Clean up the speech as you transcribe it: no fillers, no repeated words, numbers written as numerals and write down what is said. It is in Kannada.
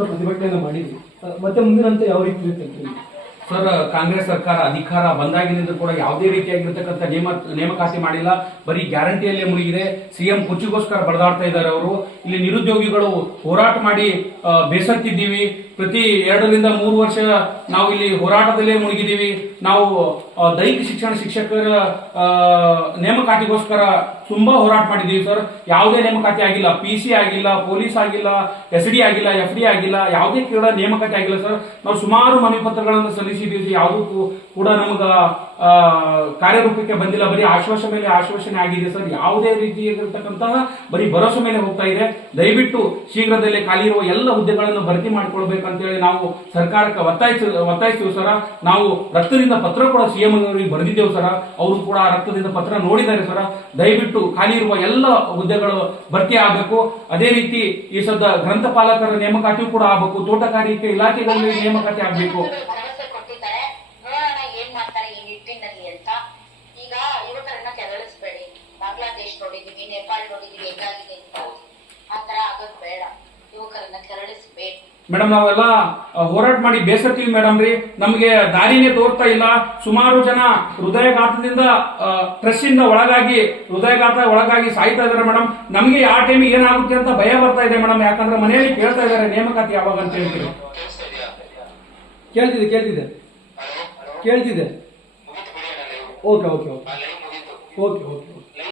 ಕೂಡ ಪ್ರತಿಭಟನೆಯನ್ನು ಮಾಡಿದ್ವಿ. ಮತ್ತೆ ಮುಂದಿನ ಹಂತ ಯಾವ ರೀತಿ ಇರುತ್ತೆ ಸರ್? ಕಾಂಗ್ರೆಸ್ ಸರ್ಕಾರ ಅಧಿಕಾರ ಬಂದಾಗಿನಿಂದ ಕೂಡ ಯಾವುದೇ ರೀತಿಯಾಗಿರ್ತಕ್ಕಂಥ ನೇಮಕಾತಿ ಮಾಡಿಲ್ಲ. ಬರೀ ಗ್ಯಾರಂಟಿಯಲ್ಲೇ ಮುಳುಗಿದೆ. ಸಿಎಂ ಕುರ್ಚಿಗೋಸ್ಕರ ಬಡದಾಡ್ತಾ ಇದ್ದಾರೆ ಅವರು. ಇಲ್ಲಿ ನಿರುದ್ಯೋಗಿಗಳು ಹೋರಾಟ ಮಾಡಿ ಬೇಸತ್ತಿದ್ದೀವಿ. ಪ್ರತಿ 2 ರಿಂದ 3 ವರ್ಷ ನಾವು ಇಲ್ಲಿ ಹೋರಾಟದಲ್ಲೇ ಮುಳುಗಿದ್ದೀವಿ. ನಾವು ದೈಹಿಕ ಶಿಕ್ಷಣ ಶಿಕ್ಷಕರ ನೇಮಕಾತಿಗೋಸ್ಕರ ತುಂಬಾ ಹೋರಾಟ ಮಾಡಿದ್ದೀವಿ ಸರ್. ಯಾವುದೇ ನೇಮಕಾತಿ ಆಗಿಲ್ಲ. PC ಆಗಿಲ್ಲ, ಪೊಲೀಸ್ ಆಗಿಲ್ಲ, SD ಆಗಿಲ್ಲ, FD ಆಗಿಲ್ಲ, ಯಾವುದೇ ಕೂಡ ನೇಮಕಾತಿ ಆಗಿಲ್ಲ ಸರ್. ನಾವು ಸುಮಾರು ಮನವಿ ಪತ್ರಗಳನ್ನು ಸಲ್ಲಿಸಿದ್ದೀವಿ. ಯಾವುದೂ ಕೂಡ ನಮಗ ಕಾರ್ಯರೂಪಕ್ಕೆ ಬಂದಿಲ್ಲ. ಬರೀ ಆಶ್ವಾಸನೆ ಮೇಲೆ ಆಶ್ವಾಸನೆ ಆಗಿದೆ ಸರ್. ಯಾವುದೇ ರೀತಿಯಾಗಿರ್ತಕ್ಕಂತಹ ಬರೀ ಭರವಸೆ ಮೇಲೆ ಹೋಗ್ತಾ ಇದೆ. ದಯವಿಟ್ಟು ಶೀಘ್ರದಲ್ಲೇ ಖಾಲಿ ಇರುವ ಎಲ್ಲ ಹುದ್ದೆಗಳನ್ನು ಭರ್ತಿ ಮಾಡಿಕೊಳ್ಬೇಕಂತೇಳಿ ನಾವು ಸರ್ಕಾರಕ್ಕೆ ಒತ್ತಾಯಿಸ್ತೀವಿ ಸರ್. ನಾವು ರಕ್ತದಿಂದ ಪತ್ರ ಕೂಡ CM ಅವರಿಗೆ ಬರೆದಿದ್ದೇವೆ ಸರ್. ಅವರು ಕೂಡ ರಕ್ತದಿಂದ ಪತ್ರ ನೋಡಿದ್ದಾರೆ ಸರ್. ದಯವಿಟ್ಟು ಖಾಲಿ ಇರುವ ಎಲ್ಲ ಹುದ್ದೆಗಳು ಭರ್ತಿ ಆಗಬೇಕು. ಅದೇ ರೀತಿ ಈ ಸದ್ದ ಗ್ರಂಥಪಾಲಕರ ನೇಮಕಾತಿಯೂ ಕೂಡ ಆಗಬೇಕು. ತೋಟಗಾರಿಕೆ ಇಲಾಖೆಗಳಲ್ಲಿ ನೇಮಕಾತಿ ಆಗಬೇಕು. ಈಗ ಯುವಕರನ್ನ ಕೆರಳಿಸಬೇಡಿ. ಬಾಂಗ್ಲಾದೇಶ್ ನೋಡಿದೀವಿ, ನೇಪಾಳ ನೋಡಿದೀವಿ, ಹೇಗಾಗಿದೆ ಅಂತ. ಆ ತರ ಆಗೋದು ಬೇಡ. ಯುವಕರನ್ನ ಕೆರಳಿಸಬೇಕು. ಮೇಡಮ್, ನಾವೆಲ್ಲ ಹೋರಾಟ ಮಾಡಿ ಬೇಸತ್ತೀವಿ ಮೇಡಮ್ ರೀ. ನಮಗೆ ದಾರಿನೇ ತೋರ್ತಾ ಇಲ್ಲ. ಸುಮಾರು ಜನ ಹೃದಯಘಾತದಿಂದ ಸ್ಟ್ರೆಸ್ ಇಂದ ಒಳಗಾಗಿ ಸಾಯ್ತಾ ಇದಾರೆ ಮೇಡಮ್. ನಮಗೆ ಆ ಟೈಮಿಗೆ ಏನಾಗುತ್ತೆ ಅಂತ ಭಯ ಬರ್ತಾ ಇದೆ ಮೇಡಮ್. ಯಾಕಂದ್ರೆ ಮನೆಯಲ್ಲಿ ಕೇಳ್ತಾ ಇದಾರೆ ನೇಮಕಾತಿ ಯಾವಾಗ ಅಂತ ಹೇಳ್ತೀವಿ. ಕೇಳ್ತಿದೆ. ಓಕೆ.